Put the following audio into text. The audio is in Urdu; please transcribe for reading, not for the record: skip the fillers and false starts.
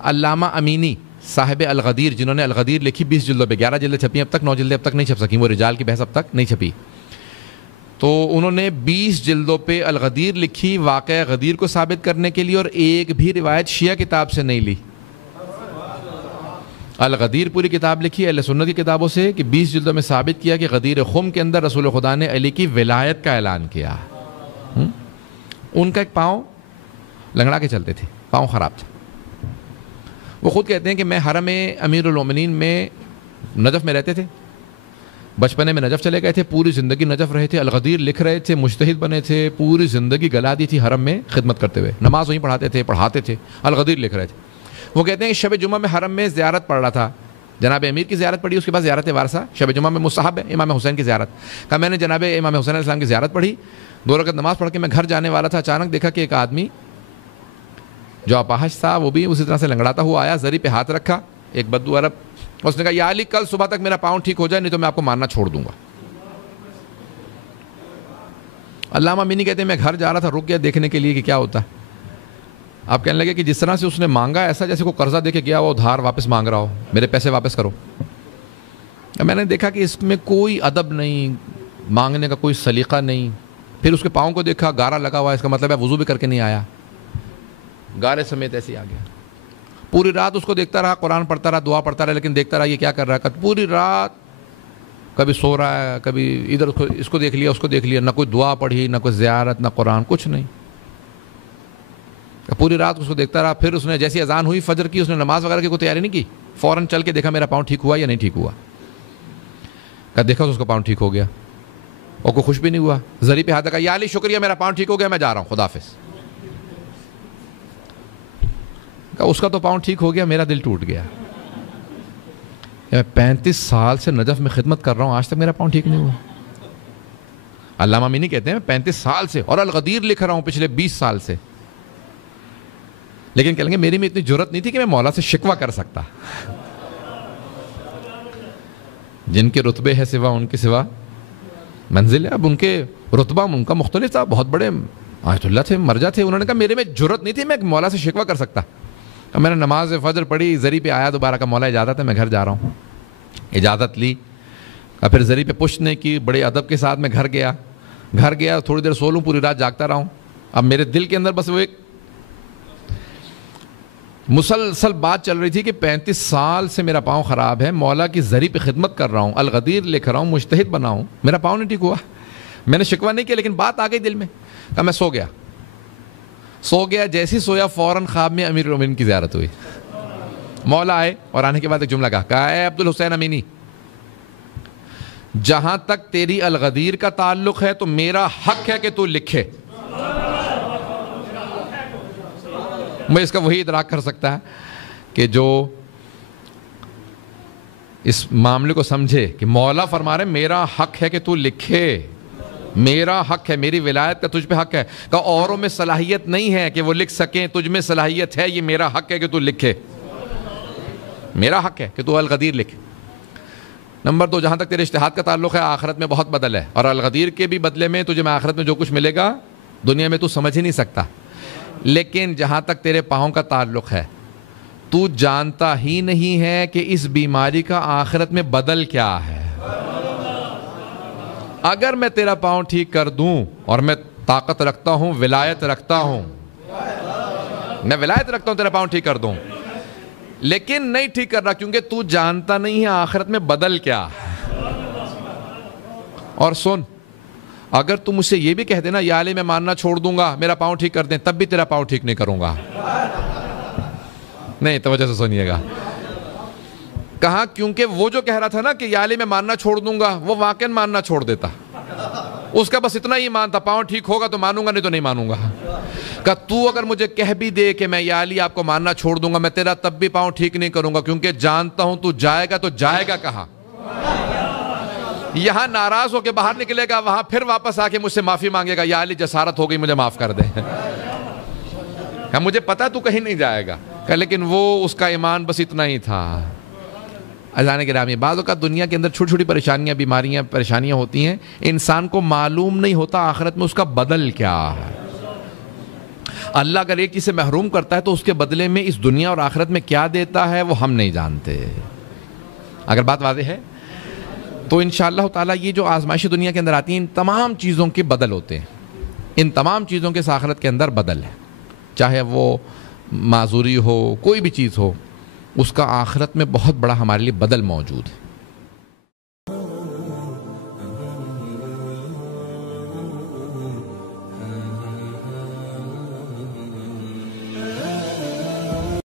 علامہ امینی صاحب الغدیر، جنہوں نے الغدیر لکھی 20 جلدوں پہ، 11 جلدیں چھپی اب تک، 9 جلدیں اب تک نہیں چھپ سکیں، وہ رجال کی بحث اب تک نہیں چھپی، تو انہوں نے 20 جلدوں پہ الغدیر لکھی واقعہ غدیر کو ثابت کرنے کے لیے، اور ایک بھی روایت شیعہ کتاب سے نہیں لی۔ الغدیر پوری کتاب لکھی اہل سنت کی کتابوں سے کہ 20 جلدوں میں ثابت کیا کہ غدیر خم کے اندر رسول خدا نے علی کی ولایت کا اعلان کیا۔ ان کا ایک پاؤں لنگڑا کے چلتے تھے، پاؤں خراب تھے، وہ خود کہتے ہیں کہ میں حرم امیر المومنین میں نجف میں رہتے تھے، بچپنے میں نجف چلے گئے تھے، پوری زندگی نجف رہے تھے، الغدیر لکھ رہے تھے، مجتہد بنے تھے، پوری زندگی گلا دی تھی حرم میں خدمت کرتے ہوئے، نماز وہیں پڑھاتے تھے، الغدیر لکھ رہے تھے۔ وہ کہتے ہیں کہ شب جمعہ میں حرم میں زیارت پڑھ رہا تھا، جناب امیر کی زیارت پڑھی، اس کے بعد زیارت وارثہ، شب جمعہ میں مستحب ہے امام حسین کی زیارت، کہا میں نے جناب امام حسین علیہ السلام کی زیارت پڑھی، 2 رکعت نماز پڑھ کے میں گھر جانے والا تھا، اچانک دیکھا کہ ایک آدمی جو اپاہج تھا وہ بھی اسی طرح سے لنگڑاتا ہوا آیا، زری پہ ہاتھ رکھا، ایک بدو عرب، اس نے کہا یا علی کل صبح تک میرا پاؤں ٹھیک ہو جائے نہیں تو میں آپ کو مارنا چھوڑ دوں گا۔ علامہ امینی کہتے ہیں میں گھر جا رہا تھا، رک گیا دیکھنے کے لیے کہ کیا ہوتا ہے۔ آپ کہنے لگے کہ جس طرح سے اس نے مانگا ایسا جیسے کوئی قرضہ دے کے گیا وہ ادھار واپس مانگ رہا ہو، میرے پیسے واپس کرو۔ میں نے دیکھا کہ اس میں کوئی ادب نہیں، مانگنے کا کوئی سلیقہ نہیں، پھر اس کے پاؤں کو دیکھا گارا لگا ہوا ہے، اس کا مطلب ہے وضو بھی کر کے نہیں آیا، گارے سمیت ایسے ہی آ گیا۔ پوری رات اس کو دیکھتا رہا، قرآن پڑھتا رہا، دعا پڑھتا رہا، لیکن دیکھتا رہا یہ کیا کر رہا ہے، پوری رات کبھی سو رہا ہے، کبھی ادھر اس کو دیکھ لیا اس کو دیکھ لیا، نہ کوئی دعا پڑھی، نہ کوئی زیارت، نہ قرآن، کچھ نہیں، پوری رات اس کو دیکھتا رہا۔ پھر اس نے جیسی اذان ہوئی فجر کی، اس نے نماز وغیرہ کی کوئی تیاری نہیں کی، فوراً چل کے دیکھا میرا پاؤں ٹھیک ہوا یا نہیں ٹھیک ہوا، کہ دیکھا تو اس کا پاؤں ٹھیک ہو گیا، اور کوئی خوش بھی نہیں ہوا، زری پہ ہاتھ رکھا، یا علی شکریہ میرا پاؤں ٹھیک ہو گیا میں جا رہا ہوں خدا حافظ۔ اس کا تو پاؤں ٹھیک ہو گیا، میرا دل ٹوٹ گیا، میں 35 سال سے نجف میں خدمت کر رہا ہوں، آج تک میرا پاؤں ٹھیک نہیں ہوا۔ علامہ امینی کہتے ہیں میں 35 سال سے اور الغدیر لکھ رہا ہوں پچھلے 20 سال سے، لیکن کہیں گے میری میں اتنی جرت نہیں تھی کہ میں مولا سے شکوہ کر سکتا۔ جن کے رتبے ہے سوا ان کے سوا منزل ہے، اب ان کے رتبہ ان کا مختلف تھا، بہت بڑے آیت اللہ تھے، مرجع تھے، انہوں نے کہا میرے میں جرت نہیں تھی میں مولا سے شکوہ کر سکتا۔ میں نے نماز فجر پڑھی، زری پہ آیا دوبارہ، کا مولا اجازت ہے میں گھر جا رہا ہوں، اجازت لی، پھر زری پہ پشت نہیں کی، بڑے ادب کے ساتھ میں گھر گیا، تھوڑی دیر سو لوں، پوری رات جاگتا رہا ہوں۔ اب میرے دل کے اندر بس وہ ایک مسلسل بات چل رہی تھی کہ 35 سال سے میرا پاؤں خراب ہے، مولا کی زری پہ خدمت کر رہا ہوں، الغدیر لکھ رہا ہوں، مجتہد بنا ہوں، میرا پاؤں نہیں ٹھیک ہوا۔ میں نے شکوہ نہیں کیا لیکن بات آ گئی دل میں، کہا میں سو گیا، جیسی سویا فوراً خواب میں امیر المومنین کی زیارت ہوئی، مولا آئے اور آنے کے بعد ایک جملہ کہا اے عبد الحسین امینی، جہاں تک تیری الغدیر کا تعلق ہے تو میرا حق ہے کہ تو لکھے۔ میں اس کا وہی ادراک کر سکتا ہے کہ جو اس معاملے کو سمجھے کہ مولا فرما رہے میرا حق ہے کہ تو لکھے، میرا حق ہے، میری ولایت کا تجھ پہ حق ہے، کہ اوروں میں صلاحیت نہیں ہے کہ وہ لکھ سکیں، تجھ میں صلاحیت ہے، یہ میرا حق ہے کہ تو لکھے، میرا حق ہے کہ تو الغدیر لکھ۔ نمبر 2، جہاں تک تیرے اجتہاد کا تعلق ہے آخرت میں بہت بدل ہے، اور الغدیر کے بھی بدلے میں تجھے میں آخرت میں جو کچھ ملے گا دنیا میں تو سمجھ ہی نہیں سکتا، لیکن جہاں تک تیرے پاؤں کا تعلق ہے تو جانتا ہی نہیں ہے کہ اس بیماری کا آخرت میں بدل کیا ہے۔ اگر میں تیرا پاؤں ٹھیک کر دوں، اور میں طاقت رکھتا ہوں، ولایت رکھتا ہوں، میں ولایت رکھتا ہوں تیرا پاؤں ٹھیک کر دوں، لیکن نہیں ٹھیک کر رہا کیونکہ تو جانتا نہیں ہے آخرت میں بدل کیا ہے۔ اور سن، اگر تم مجھ سے یہ بھی کہہ دینا یا علی میں ماننا چھوڑ دوں گا، میرا پاؤں ٹھیک کر دیں، تب بھی تیرا پاؤں ٹھیک نہیں کروں گا۔ نہیں، توجہ سے سنیے گا، کہا کیونکہ وہ جو کہہ رہا تھا نا کہ یا علی میں ماننا چھوڑ دوں گا، وہ واقعاً ماننا چھوڑ دیتا، اس کا بس اتنا ہی ایمان تھا، پاؤں ٹھیک ہوگا تو مانوں گا نہیں تو نہیں مانوں گا۔ کہ تو اگر مجھے کہہ بھی دے کہ میں یا علی آپ کو ماننا چھوڑ دوں گا، میں تیرا تب بھی پاؤں ٹھیک نہیں کروں گا، کیونکہ جانتا ہوں تو جائے گا کہاں؟ یہاں ناراض ہو کے باہر نکلے گا، وہاں پھر واپس آ کے مجھ سے معافی مانگے گا، یا علی جسارت ہو گئی مجھے معاف کر دے۔ کہ مجھے پتا تو کہیں نہیں جائے گا، کہ لیکن وہ اس کا ایمان بس اتنا ہی تھا۔ عزیزان گرامی، بعض اوقات دنیا کے اندر چھوٹی چھوٹی پریشانیاں، بیماریاں، پریشانیاں ہوتی ہیں، انسان کو معلوم نہیں ہوتا آخرت میں اس کا بدل کیا ہے۔ اللہ اگر ایک چیز سے محروم کرتا ہے تو اس کے بدلے میں اس دنیا اور آخرت میں کیا دیتا ہے وہ ہم نہیں جانتے۔ اگر بات واضح ہے تو انشاءاللہ تعالیٰ یہ جو آزمائشی دنیا کے اندر آتی ہیں، ان تمام چیزوں کے بدل ہوتے ہیں، ان تمام چیزوں کے آخرت کے اندر بدل ہے، چاہے وہ معذوری ہو، کوئی بھی چیز ہو، اس کا آخرت میں بہت بڑا ہمارے لیے بدل موجود ہے۔